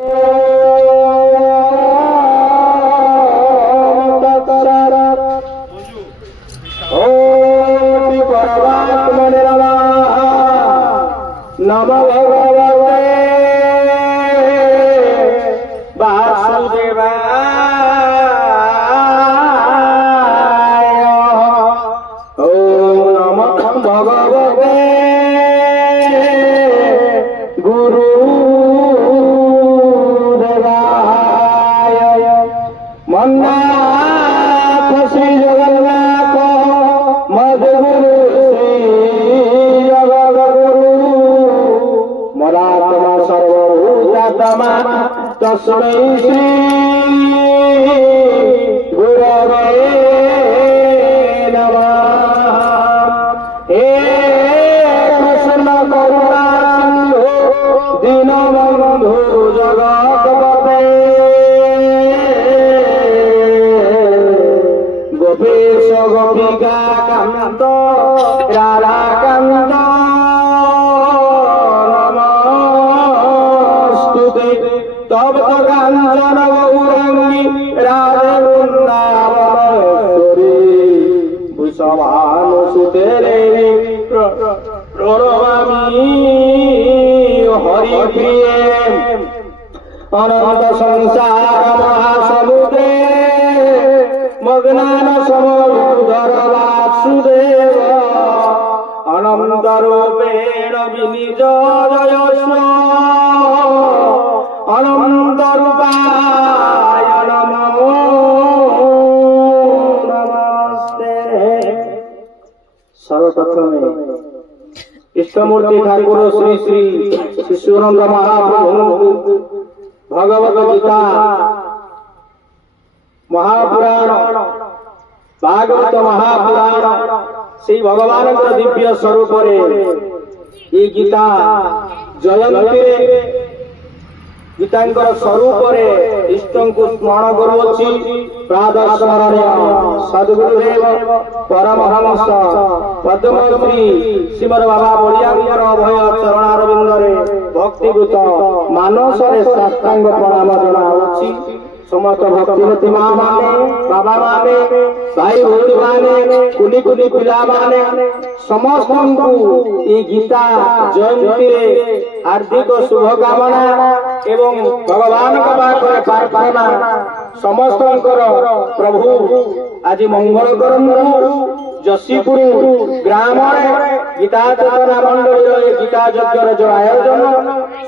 नमो भगवते वासुदेवाय ओम नमो भगवते गुरुदेवाय मन्नाथ श्री जगन्नाथ मधुगुरु श्री जगद्गुरु मरात्मा सर्वभूतात्मा तस्मै श्री गुरवे नमः। हे कृष्ण करुणा सिंधु दीनबन्धु जगत्पते गोपेश गोपिका कान्त राधाकान्त तब तो कांचन गौरंगी राधे वृंदावनेश्वरी वृषभानुसुते प्रणमामि हरिप्रिये अनंत संसार महासमुद्रे मग्नान समुद्र वासुदेव अनंत रूपेण विनिज जयस्व अनंत रूपाय नमो नमस्ते। सर्वप्रथम इष्टमूर्ति ठाकुर श्री श्री शिशुनंद महाप्रभु भगवत गीता महापुराण भागवत महापुराण श्री भगवान दिव्य स्वरूप ये गीता जयंती गीतांकर स्वरूप इष्ट को स्मरण करुच्ची प्रातः स्मरणीय सद्गुरुदेव परमहंस पद्मश्री श्रीमद बाबा बलियांकर अभय चरणारविंदरे भक्तिवृत मानसरे साष्टांग प्रणाम जनाऊँगी। समस्त भक्तिवती माँ माने बाबा माने भाई भौणी माने कुनी कुनी पिला माने समस्त ये गीता जयंती हार्दिक शुभकामना एवं भगवान प्रार्थना समस्त प्रभु आज मंगल करंतु। जशीपुर ग्राम गीता चेतना मंडल गीता यज्ञ जो आयोजन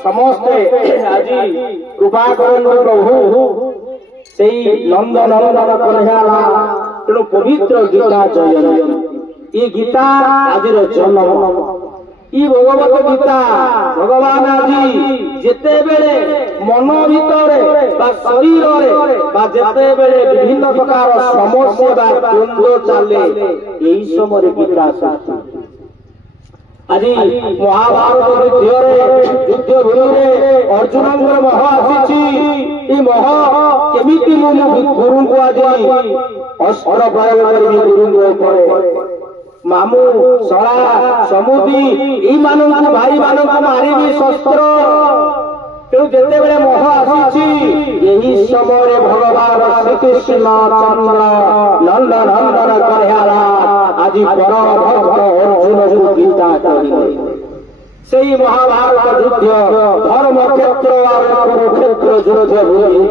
समस्ते आज कृपा करंतु प्रभु से नंद नंदन कन्हैया तेणु पवित्र गीता जयंती ये गीता आज जन्म ई भगवत गीता भगवान आज जेते बेले मन भीतर शरीर जेते बेले विभिन्न प्रकार समस्या द्वंद्व चले यही समय गीता आज महाभारत युद्ध भूमि अर्जुन मह आसी मह केमिति गुरु को आज अस्त्र प्रयोग करी गुरु मामू सला समुदी भाई मानू मारिबी शस्त्र तेणु जिते बड़े मोह आसी यही समय भगवान श्रीकृष्ण चंद्र नंद नंदन कन्हैया आज परम भक्त अर्जुन को गीता से महाभारत युद्ध धर्म क्षेत्र और कुरुक्षेत्र युद्ध भूमि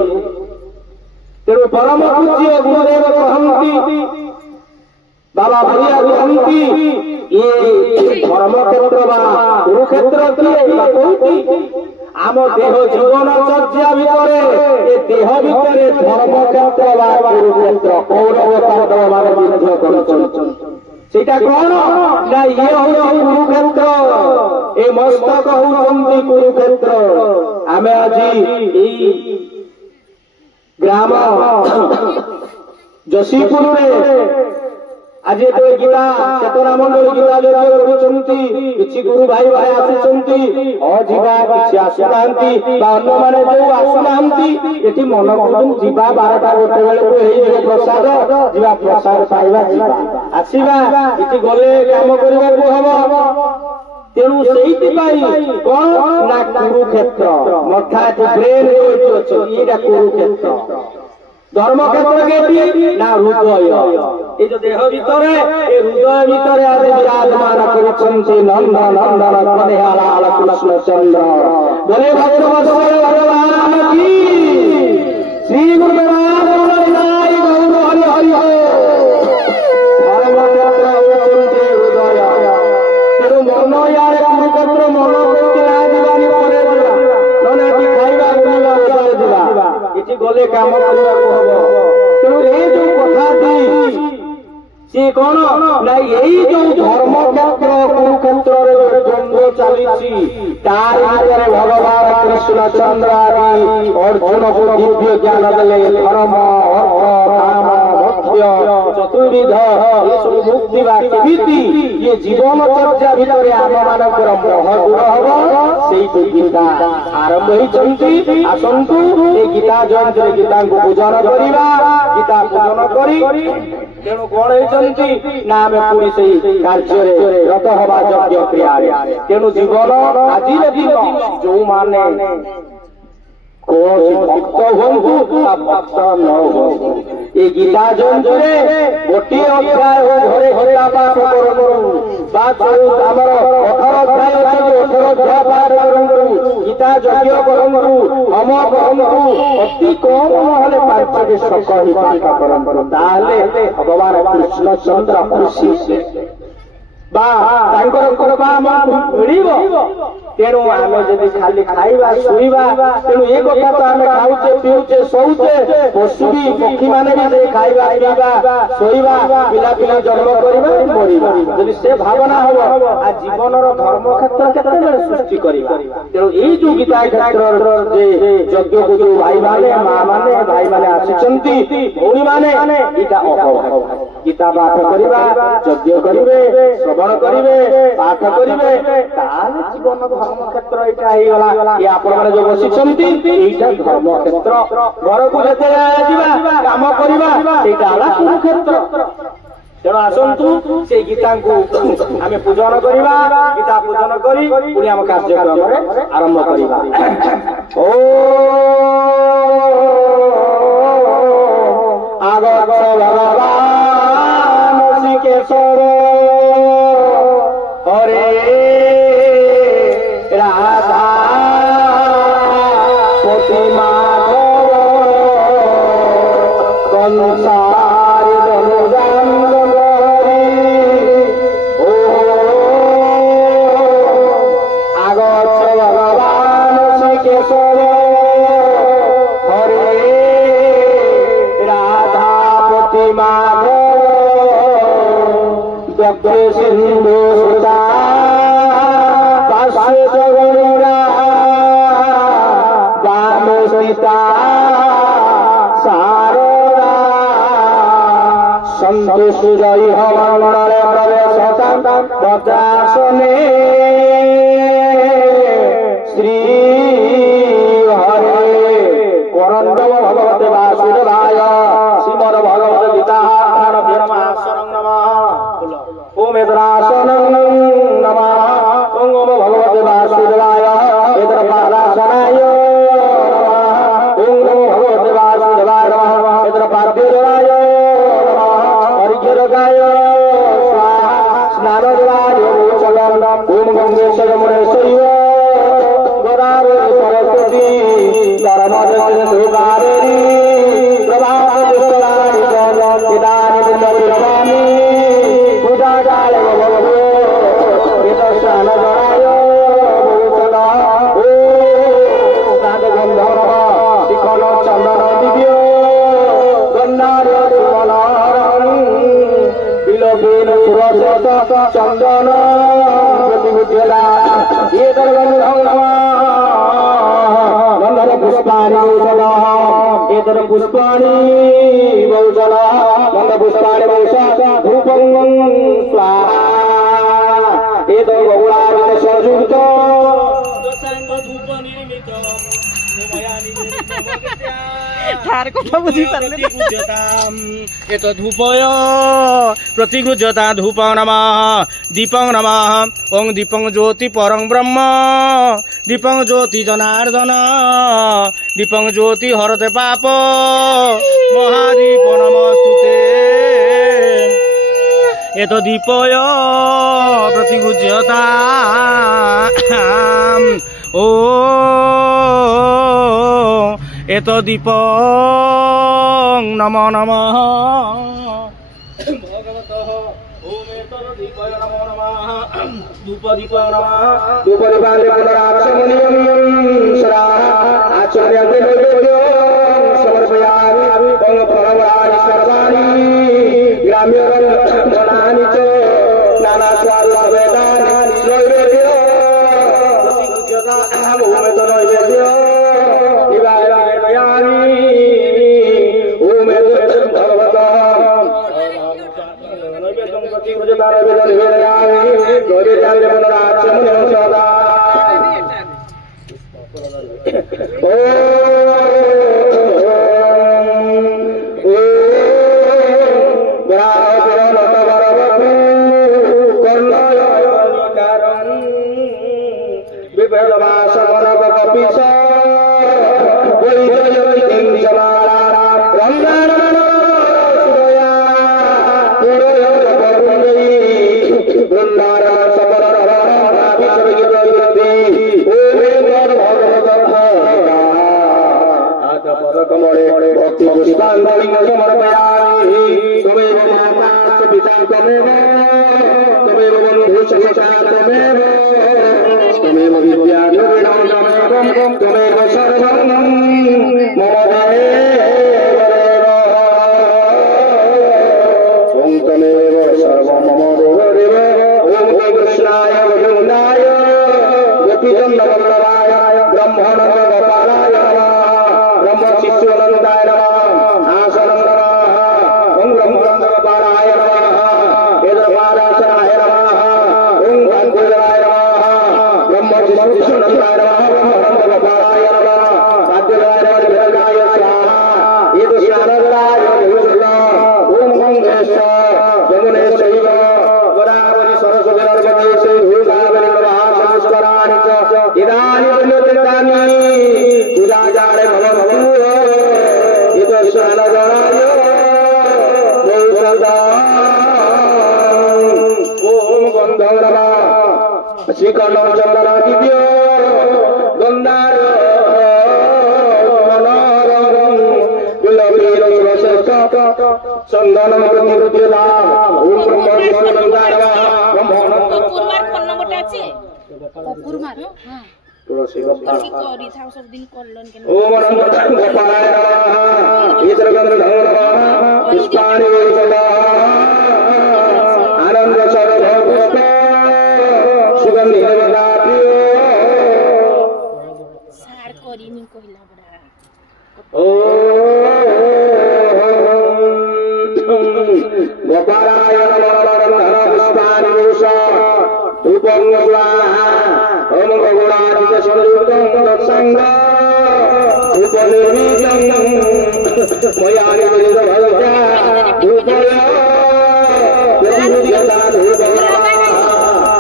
तेणु परम पूज्य गुरुदेव कहती बाबा भैया कहती ये धर्म क्षेत्र कुरुक्षेत्र आम देह जीवन चर्चा भितर ये देह भितर धर्म क्षेत्र कुरुक्षेत्र कौरव पांडव मान युद्ध करता कौन ना ये हूँ कुरुक्षेत्र ये मस्तक होती कुरुक्षेत्र आम आज ग्राम जशीपुर आज तो गीता चेतना मंडल गीता यज्ञ किसी गुरु भाई भाई आसुंच अजा किसी आसुना मैंने जो आसुना ये मन कर जा 12टा गोटे बेलू प्रसाद जा प्रसाद पाइबा आसवा ये गले कम करने हम तेणु से कौन ना कुरुक्षेत्र अर्थात ब्रेन এটা কুরুক্ষেত্র ধর্মক্ষেত্র কেটি না হৃদয় এই যে দেহ ভিতরে এই হৃদয় ভিতরে আজ বিরাজমান করেছেন নন্দ নন্দন কনেহালাল কৃষ্ণচন্দ্র বলে ভগবৎসল ভগবান কি শ্রী গুরু নারায়ণ গৌর হরি হরি ধর্মক্ষেত্র হচ্ছেন হৃদয় কিন্তু মন ইয়ার কুরুক্ষেত্র মন করতে না দিবানি পরে দিবা ননে কি খাইবা বুলিবা ওসারে দিবা কিছু গলে কাম କରିବାକୁ হব তেଣୁ এই যে কথাটি সে কোন না এই যে ধর্মক্ষেত্র কুরুক্ষেত্রের যে দ্বন্দ্ব চালিছি তার ভিতরে ভগবান কৃষ্ণচন্দ্র অর্জুনকে দিব্য জ্ঞান দেলে ধর্ম অর্থ কাম মোক্ষ চতুর্বিধ এসব মুক্তি বা কেমিতি ইয়ে জীবনচর্যা ভিতরে ଆମମାନଙ୍କର ମୋହ ଦୂର ହବ ସେଇଠୁ ଗୀତା ଆରମ୍ଭ ହେଇଛନ୍ତି ଆସନ୍ତୁ ଏ ଗୀତା ଜୟନ୍ତୀରେ ଗୀତାଙ୍କୁ ପୂଜନ କରିବା ଗୀତା ପୂଜନ କରି ତେଣୁ କଣ ହେଇଛନ୍ତି ନା ଆମେ ପୁଣି ସେଇ କାର୍ଯ୍ୟରେ ରତ ହବା ଯଜ୍ଞ କ୍ରିୟାରେ ତେଣୁ ଜୀବନ ଆଜିର ଦିନ ଯୋଉମାନେ କୌଣସି ଭକ୍ତ ହୁଅନ୍ତୁ ବା ଭକ୍ତ ନ ହୁଅନ୍ତୁ ଏ ଗୀତା ଜୟନ୍ତୀରେ ଗୋଟିଏ ଅଧ୍ୟାୟ ଘରେ ଗୀତା ପାଠ କରନ୍ତୁ ବା ଆମର 18 ଅଧ୍ୟାୟ ଅଛି 18 ଅଧ୍ୟାୟ ପାଠ କରନ୍ତୁ ଗୀତା ଯଜ୍ଞ କରନ୍ତୁ ହୋମ କରନ୍ତୁ ଅତି କମ ନହେଲେ 5ଟି ସକାଳୁ ପାଠ କରନ୍ତୁ ତାହେଲେ ଭଗବାନ କୃଷ୍ଣଚନ୍ଦ୍ର ଖୁସି বা ତାଙ୍କର କୃପା ଆମକୁ ମିଳିବ ତେଣୁ ଆମେ ଯଦି ଖାଲି ଖାଇବା ଶୋଇବା ତେଣୁ ଏ କଥା ତ ଆମେ ଖାଉଛେ ପିଉଛେ ଶୋଉଛେ ପଶୁ ବି ପକ୍ଷୀମାନେ ବି ସେଇ ଖାଇବା ପିଇବା ଶୋଇବା ପିଲାପିଲା ଜନ୍ମ କରିବା ମରିବା ଯଦି ସେ ଭାବନା ହବ ଆଉ ଜୀବନର ଧର୍ମକ୍ଷେତ୍ର କେତେବେଳେ ସୃଷ୍ଟି କରିବା ତେଣୁ ଏଇ ଯୋଉ ଗୀତା କ୍ଷେତ୍ରର ଯେ ଯଜ୍ଞକୁ ଯୋଉ ଭାଇମାନେ ମାମାନେ ଭାଇମାନେ ଆସିଛନ୍ତି ଭଉଣୀମାନେ ଏଇଟା ଅପଭାଗ ଗୀତା ପାଠ କରିବା ଯଜ୍ଞ କରିବେ ଶ୍ରବଣ କରିବେ ପାଠ କରିବେ ତାହେଲେ ଜୀବନ ଧର୍ମକ୍ଷେତ୍ର ଏଇଟା ହେଇଗଲା ଏ ଆପଣମାନେ ଯୋଉ ବସିଛନ୍ତି ଏଇଟା ଧର୍ମକ୍ଷେତ୍ର ଘରକୁ ଯେତେବେଳେ ଯିବା କାମ କରିବା ସେଇଟା ହେଲା କୁରୁକ୍ଷେତ୍ର ତେଣୁ ଆସନ୍ତୁ ସେଇ ଗୀତାଙ୍କୁ ଆମେ ପୂଜନ କରିବା ଗୀତା ପୂଜନ କରି ପୁଣି ଆମ କାର୍ଯ୍ୟକ୍ରମରେ ଆରମ୍ଭ କରିବା ଓ ଆଗତ ଭଗବାନ ଶ୍ରୀକେଶର হরে রাধা পতি মাধব সংসার জনজানরি ও আগত ভগবান শ্রীকেশর হরে রাধা পতি মাধব দক্ষে সিন্ধু সুতা পাশে জগণীরা বাম সীতা সারদা সন্তোষ জয়ী হমণ্ডলে প্রবেশ বজ্রাসনে শ্রী হরে করণ্ডম ভগবতে বাসুদেবায় শ্রীমদ ভগবত গীতা ব্রহ্মাসনং নমঃ ओम एतरासनं नमः ओम भगवते वासुदेवाय एतरपादासनाय नमः ओम भगवते वासुदेवाय नमः एतरपाद्यदेवाय नमः हरिजरगाय स्वाहा स्नानजलाय मोचनं ओम गंगेश यमुनेश्वरी गोदावरी सरस्वती नर्मदे सिन्धुकावेरी प्रभावती पुष्कराणि इदानीं नमामि पूजा काल भगवतो स्नान जनाय भूषण ओ स्नान गंधर्व शिखन चंदन दिव्य गन्धार्य सुमन बिलोकेन सुरसेत चंदन प्रतिमुद्यला ये दर्गंधं नमः गंधर्व पुष्पाणि भूषण एतर पुष्पाणि भूषण गंध पुष्पाणि भूषण धूपं स्वाहा एतो गौरावित संयुक्त दशांग धूप निर्मित ठार কথা বুঝি পারলে এত ধূপয় প্রতিগৃহ্যতা ধূপং নমঃ দীপং নমঃ ওং দীপং জ্যোতি পরং ব্রহ্ম দীপং জ্যোতি জনার্দন দীপং জ্যোতি হরতে পাপ মহাদীপ নমস্তুতে এত দীপয় প্রতিগৃহ্যতা ও এত দীপং নম নমঃ ভগবতঃ ওম এতদ দীপয় নমো নমঃ ধূপ দীপং নমঃ ধূপ দীপালে পুনরাচমনিয়ম সরা আচর্যাতে নৈবেদ্য সমর্পয়ামি ওম প্রণবানি সর্বাণি গ্রাম্যরং ধনানি চ নানা স্বাদ বেদানি নৈবেদ্য প্রতিগৃহ্যতা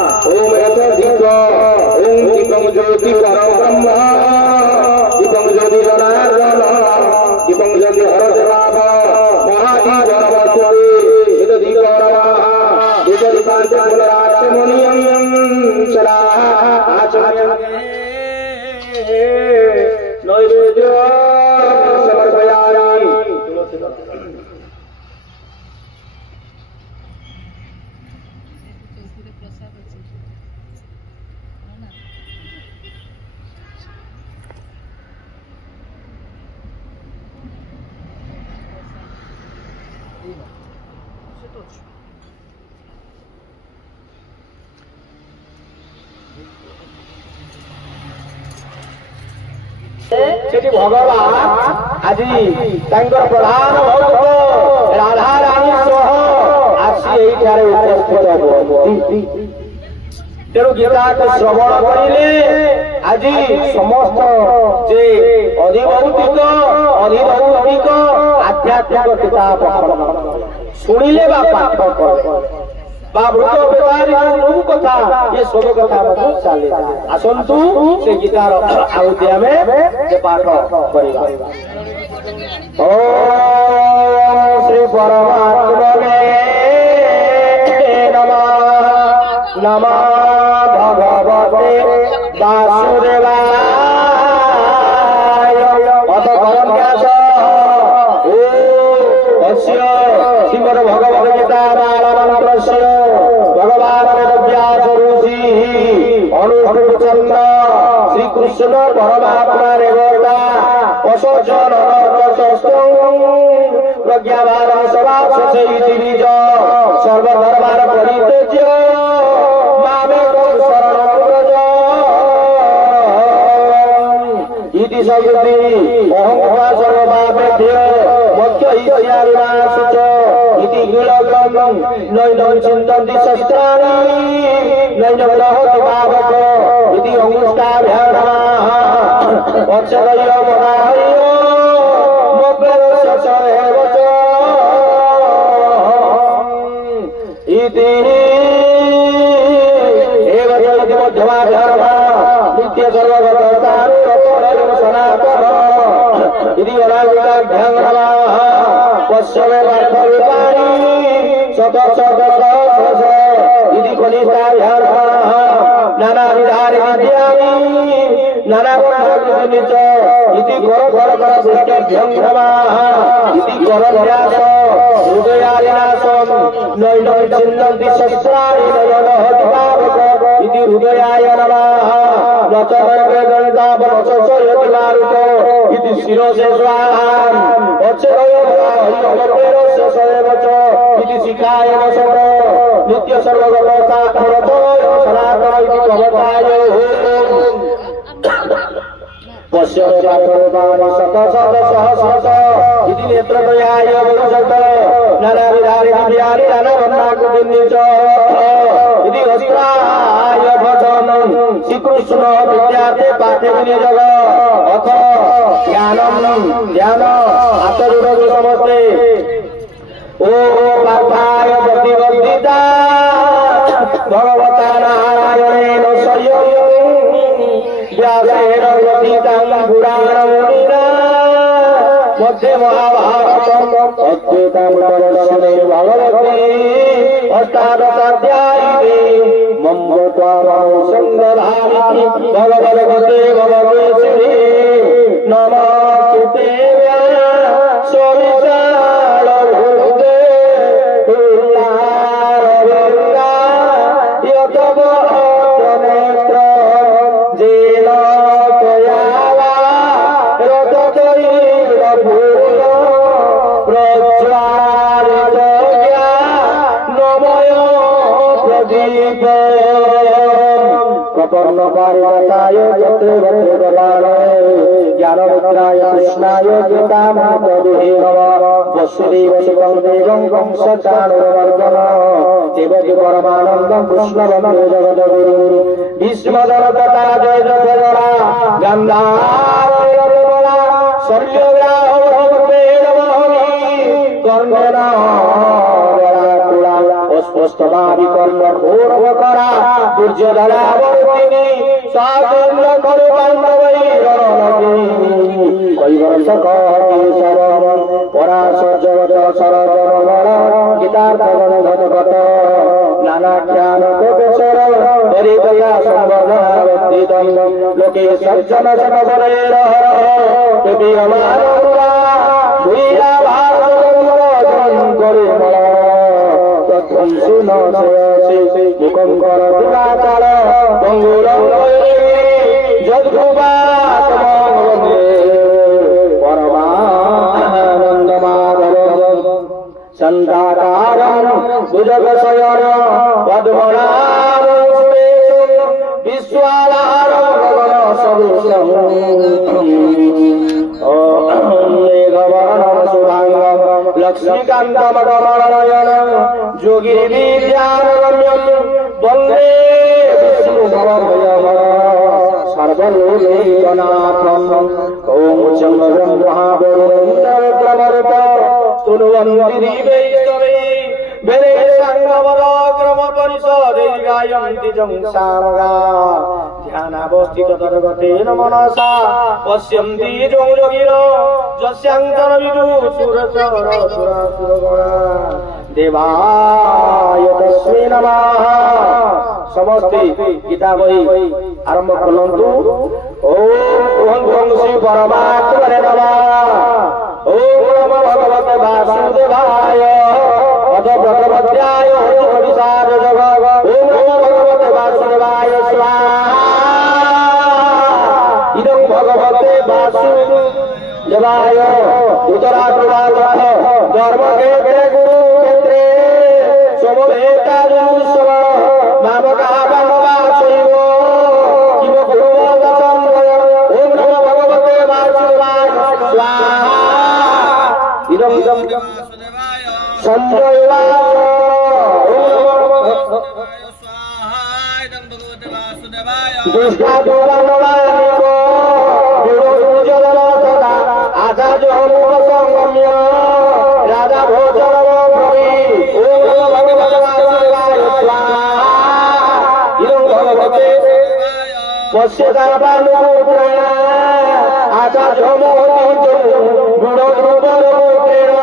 ওম এতদ নৈবেদ্য भगवान आज प्रधान भक्त राधा रानी सह आसी उपस्थित ତେଣୁ ଗୀତାକୁ ଶ୍ରବଣ କରିଲେ ଆଜି ସମସ୍ତ ଯେ ଅଧିଭୌତିକ ଅଧିଭୌତିକ ଆଧ୍ୟାତ୍ମିକ କିତାବ ଶୁଣିଲେ ବା ପାଠ କଲେ বা ভূত বেতারি ସବୁ କଥା ଏ ସବୁ କଥା ମଧ୍ୟ ଚାଲିଥାଏ। ଆସନ୍ତୁ ସେ ଗୀତାର ଆହୁତି ଆମେ ପାଠ କରିବା। ଓମ୍ ଶ୍ରୀ ପରମାତ୍ମନେ ନମଃ ନମଃ ଭଗବତେ ବାସୁଦେବାୟ ଅଥ ପରମଜ୍ଞାସ ଶ୍ରୀମଦ ଭଗବତ ଗୀତା ମନ୍ତ୍ରସ୍ୟ भगवान व्यास ऋषि अनुष्ठुचंद्र श्री कृष्ण परमात्मा रेवता अशोचन प्रज्ञावान सवास बीज सर्वधर्मान परित्यज्य मामेकं शरणं व्रज इति सगुति अहं सर्वपापेभ्यो मोक्ष ईश्याविनाशुच इति गिलकं नैनं चिन्तन्ति शस्त्राणि नैनं दहति पावक इति अंगुष्ठाभ्यां वत्सदय मदाहय मोक्षस्य च एव च इति एव च इति मध्यमाभ्यां नित्य सर्वगतस्थाने रचनयो सनातन इति अनादिकाभ्यां नमः पश्यमे पार्थरूपाणि शतशतसहस्रश इति कनिष्ठाभ्यां नानाविधानि विद्यानि नानावर्णाकृतिनि च इति करकरकरपुष्टिभ्यं नमः इति करव्यास हृदयादिनाशं नैनं छिन्दन्ति शस्त्राणि नैनं दहति पावक इति हृदयाय नमः न च वेदन्तापन च यति मारुत इति शिरसे स्वाहा अच्छेदयोगस्य सदैव च इति शिखाय वसत नित्य सर्वगतस्थानरचनयो सनातन इति भवताय पश्यमे पार्थरूपाणि शतशतसहस्रश इति नेत्रद्वयाय वसत नानाविधानि दिव्यानि नानावर्णाकृतीनि च इति वस्त्राय भजन श्रीकृष्ण विद्यार्थे पाठे विनियोग अथ ज्ञानम ध्यान आत्मरूप समस्ते ओ पार्थाय प्रतिबद्धिता भगवता नारायणेन स्वयं व्यासेन ग्रथितं पुराणमुनिना मध्ये महाभारतम् अद्वैतामृतदर्शने भगवती अष्टादशाध्यायिने मम्मत्वामनुसन्धानानि भगवद्गीते भगवते श्री नमस्ते व्यासविशालभूते तुल्लारविन्दा यतवनेत्र जेन त्वया वा रततैरभूय प्रज्वालित ज्ञानमय प्रदीप प्रपन्नपारिजाताय यत्रेवत्रेवदानाय ज्ञानमुद्राय कृष्णाय गीतामातरुहे नमः वसुदेवसुतं देवं कंसचाणूरमर्दन देवकी परमानन्दं कृष्णवन्दे जगद्गुरुं भीष्मदत्तता जयजयरा गन्धारविरमला शल्यग्राहवेदमहनी कर्णेन स्पष्टमाविकर्ण घोरवकरा दुर्जधरावर्तिनी साधुर्य खलु बान्धवैरणनदी कैवर्षकेशरं पराशर्जगत सरजनमण गीतार्थगणधनगत नानाख्यानकोपेशर परिदया संवर्धनावर्तितं लोके सज्जनशतबलैरहरः पिबीयमानमुरा भूया भारतगरुडजं करिमल मुखं करतुलाचार बंगुरं जद्गुबातमं वन्दे परमानन्दमाधवं सन्दाकारं भुजगशयन पद्मनाभं विश्वाधारं गगनसदृशं मेघवर्णं शुभांगं लक्ष्मीकान्तमकमलनयनं योगी विद्यारम्यं वन्दे सर्वभयहर सर्वलोकनाथं ओम चं ब्रह्मा वरुणेन्द्रक्रमरुत स्तुवन्ति वैष्णवे वेदे संगवराक्रम परिषदे गायन्ति जं सामगा ध्यानावस्थिततर्गतेन मनसा पश्यन्ति जं योगिनो यस्यान्तरविदु सुरसुरसुरगणा देवाय तस्मै नमः। समस्ते गीता बही आरंभ करंतु। ओम श्री परमात्मने नमः। ओम नमो भगवते वासुदेवाय अथ प्रथमोऽध्याय हरिविषाद जग। ओम नमो भगवते वासुदेवाय स्वाहा। इदं भगवते वासुदेवाय उत्तराद्रवादः धर्मक्षेत्रे गुरुक्षेत्रे समवेताजुष्व नामकामवाचैव किम गुरुवदसं। ओम नमो भगवते वासुदेवाय स्वाहा। इदं संजयवाच। ओम नमो दुष्टादुरानवानिको गुरुजनलसदा आचार्यमुपसंगम्य राजा भोजनमोपरि। ओम नमो भगवते वासुदेवाय स्वाहा। इदं भगवते पश्यतापानुपुत्रेण आचार्यमोहति गुणध्रुवरूपेण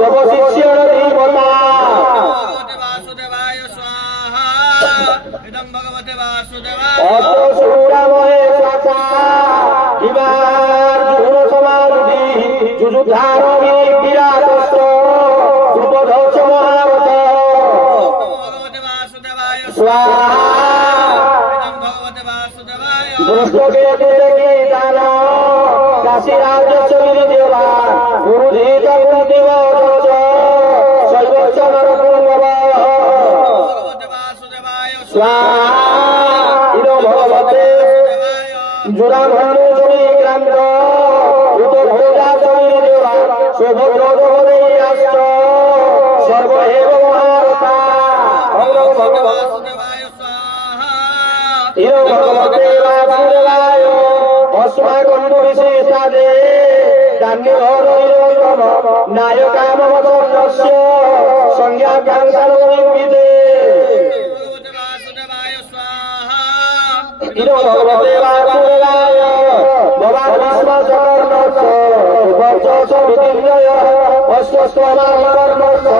तव शिष्येण धीमता। अत्र शूरामहे स्वाचा हिमार्जुनसमारुधि जुजुधारवि विराटस्थ सुबोधश्च महारथ स्वाहा। दुष्टकेतुर्गीतान काशीराजस्य गिरिदेवा गुरुधीत गुरुदेवोच शैवश्च नरपुङ्गव स्वाहा। इदं भगवते जुराभण्डुचरीक्रान्त उतभोजाचरीदेवा सुभद्रजगदेयाश्च सर्व एव महारथा। इदं भगवते वासुदेवाय अस्माकं विशेषादे दान्यहरनिरन्तम नायकामवसन्नस्य संज्ञाकाङ्क्षानुविदे। इदं भगवते वासुदेवाय भवानीश्वरकर्णस्य उपर्चच वितिन्ययः अश्वस्त्वमाकर्णस्य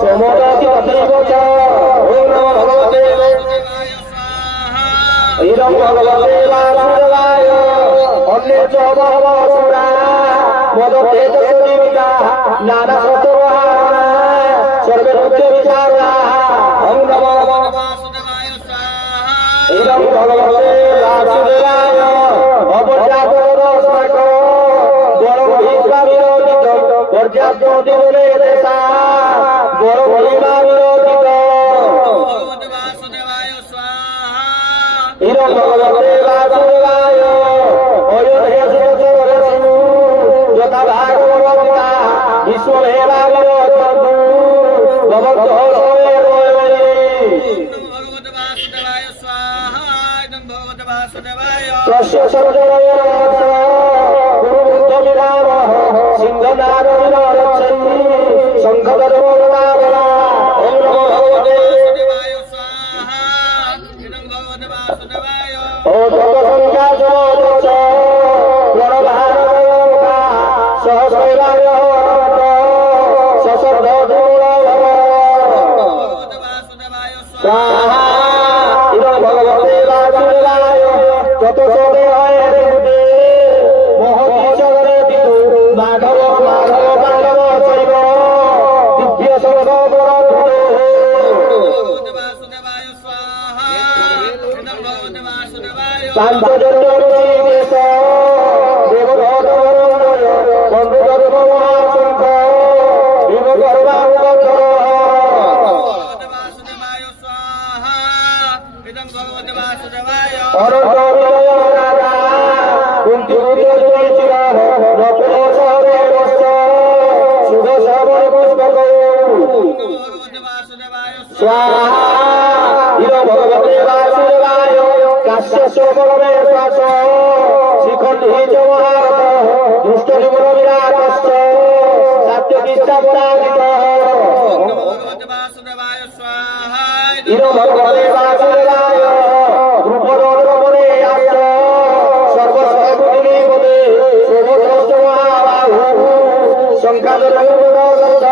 सोमोदधिपतिव च। ओम नमो भगवते। इदं भगवते वासुदेवाय अन्ये च बहवः असुरा मदभेदसजीविताः नानाशस्त्रवाहना सर्वे नृत्यविशारदाः। ओम नमो इदं भगवते वासुदेवाय अपजातरस्माक बलभीष्माविरोधितं पर्याप्तोदिने देशा बलभीष्माविरोधित। इदं भगवते वासुदेवाय अयोध्यासु यथा भागवता विश्वमेवाविरोधन्तु भवन्तः सर्वे। तस्य सर्वजनस्य गुरुबुद्धविरामः सिंहनादविरक्षति शङ्खधर्मोदावरा। ओम नमो भगवते ओदकसङ्ख्यासमोदच प्रणभारतयोगा सहस्रैरायः सशब्दधूलभव स्वाहा। इदं भगवते वासुदेवाय ततोदेहाय देवते मोहतीशगणेतितु माधव माधव पाण्डव चैव दिव्यसर्वपरधुते। पाञ्चजन्यरुचिदेश देवघटवरन्दय बन्धुधर्ममहाशङ्ख विवगर्वाङ्गधरः। अनन्तविजय राजा कुन्तीपुत्रयुधिष्ठिरः नकुलसहदेवश्च शुभशबरपुष्पकौ स्वाहा। इदं भगवते वासुदेवाय বলবে শ্বাস শিখণ্ডী চ মহারথ দুষ্ট জীবন বিরাটস্য সাত্যকীষ্টাবতারিত ইর ভগবতে বাসুদেবায় দ্রুপদদ্রবণে আস্য সর্বসহপতিনি পদে শোভদ্রষ্ট মহাবাহু শঙ্কাদরৌগদগ্ধ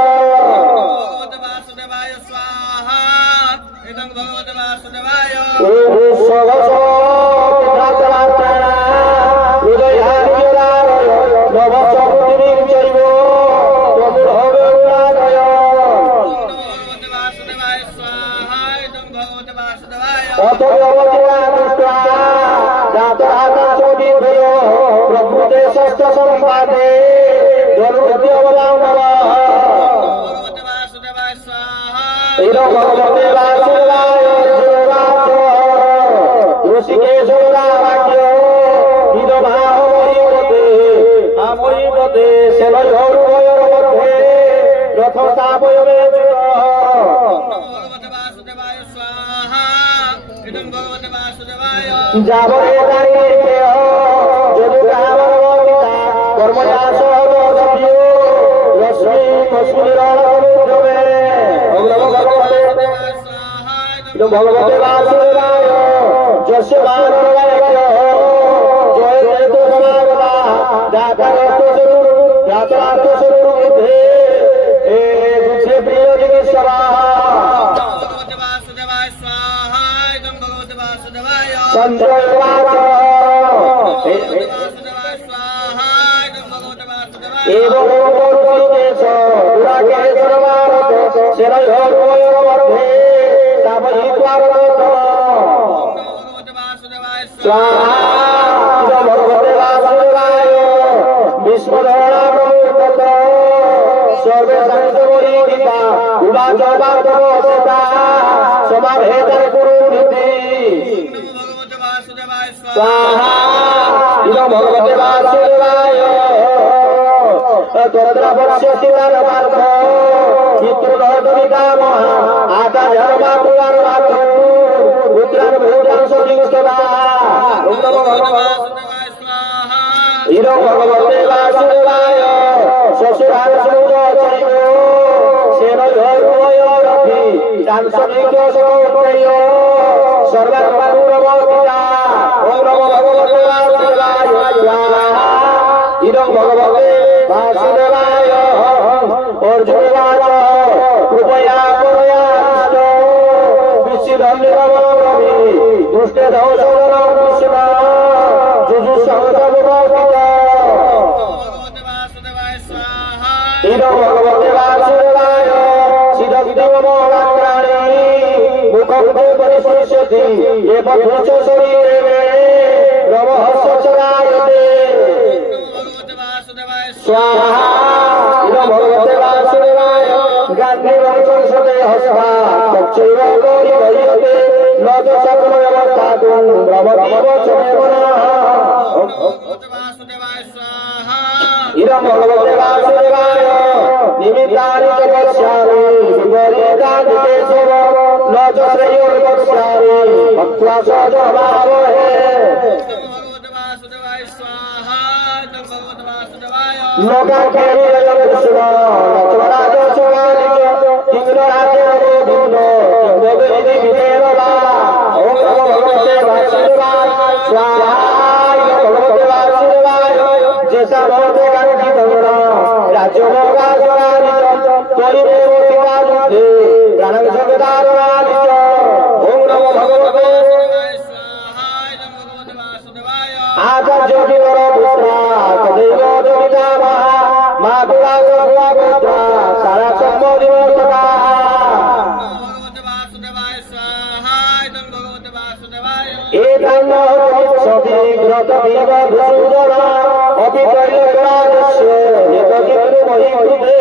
প্রভুতে ষষ্ঠ সম্পাদে ধনুর্ধি অবদানব ইর ভগবতে বাসুদেবায় ঋষিকেশ বাক্য আময়ীপদে সেনয়োর্ভয়োর মধ্যে রথস্থাপয়বে চ্যুত যাবরে দাঁড়িয়ে যদুকামরমতিতা কর্ময়াস রশ্মি কস্মিরণসমুদ্রমে ভগবতে বাসুদেবায় যস্য বানরবাক্য জয়তে তো সমাগতা দাতার্থস্বরূপ বুদ্ধে এ যুদ্ধে প্রিয় জিগীশ্বরা সঞ্জয় উবাচ एवं ऋषिकेश दुराकेशरमारत सेनयोर्भयोर मध्ये स्थापयित्वा स्वाहा इदं भगवते वासुदेवाय विश्वधरणा प्रमुखत सर्वे संसमयी गीता उवाच वार्तवस्ता समाभेदं कुरुनिति स्वाहा इदं भगवते वासुदेवाय तद्रवश्यतिरमार्थ चित्रदोषमिकामः आकाशर्मातुर्मातु पुत्रान् सजीवस्तदा इदं भगवते वासुदेवाय शशुरान् समुदचैव सेनयोर्भयोरपि सांसदिको समोत्तयो सर्वकर्मणुरमोदिता ॐ नमो भगवते वासुदेवाय स्वाहा इदं भगवते वासुदेवाय अर्जुनवाच कृपया परयाष्ट विच्छिदं निरवरमि दुष्टे दौषधनं कृष्ण जुजुसहसमुपस्थित इदं भगवते वासुदेवाय सिद्धविदमोगात्राणि मुखं परिशुष्यति एव पुरुष शरीरे नमः सचरायते स्वाहा इदं भगवते वासुदेवाय गान्धीवं संसदे हस्ता तच्चैव गौरीवयते न च सकलमवस्थातुं ब्रह्मदेव च देवनः इदं भगवते वासुदेवाय निमित्तानि च पश्यामि विपरीतानि केशव न च श्रेयोर्पश्यामि भक्त्वा सजभावहे लोकाखेरिरयं कृष्ण रचनादशवानिच किङ्गराजेनो भिन्नो किङ्गवेदि विदेववा ॐ नमो भगवते वासुदेवाय स्वाहा इदं भगवते वासुदेवाय जेषा भवते काञ्चितमना राज्यभोगासनानि च त्वयिमेव पिता युद्धे प्राणं जगदारणानि च ॐ नमो भगवते आचार्य विवर पुत्रा तदैव जमितामः मातुला सर्वपुत्रा सारा सम्मोदिनोत्तमा एतन्न सति ग्रतमिव भूषुजन अपि त्रैलोक्यराजस्य एकचित्रो मयि कृते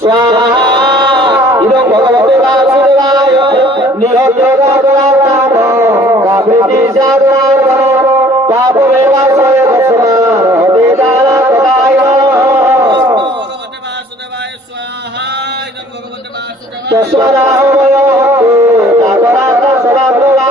स्वाहा इदं भगवते वासुदेवाय निहत्य गातराम काप्रीति साधुराम पापमेवाश्रय दर्शनान् हदेदाना तदाय तस्मदाहमयो गातरात्र सदाभ्रवा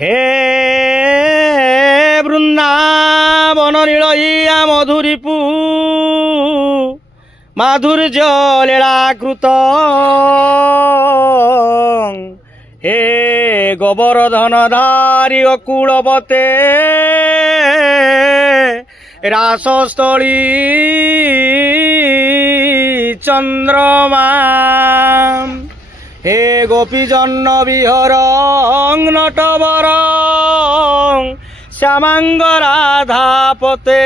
हे বৃন্দাবন লীলইয়া মধুরিপু মাধুর্য লীলাকৃত হে গোবর্ধন ধারী অকুলবতে রাসস্থলী চন্দ্রমা হে গোপীজন্য বিহরং নটবরং শ্যামাঙ্গ রাধাপতে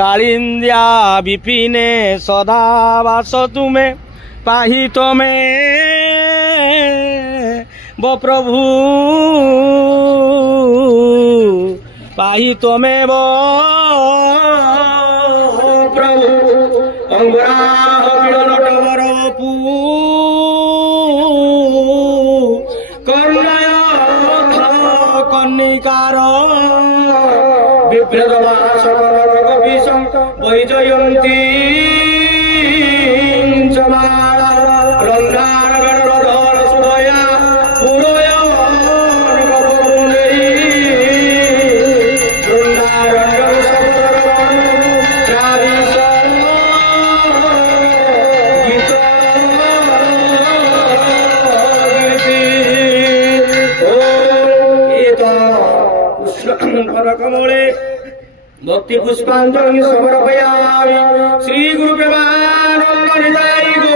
কালিন্দ্যা বিপিনে সদা বাস তুমে পাহি তমে বো প্রভু পাহি তমে বো প্রভু অঙ্গরাহ নটবর পু কর্ণয় কন্নিকার বিভ্রদ বিষম বৈজয়ন্তী कमले भक्ति पुष्पांजलि समर्पयामि श्री गुरु प्रेमानंद निताई।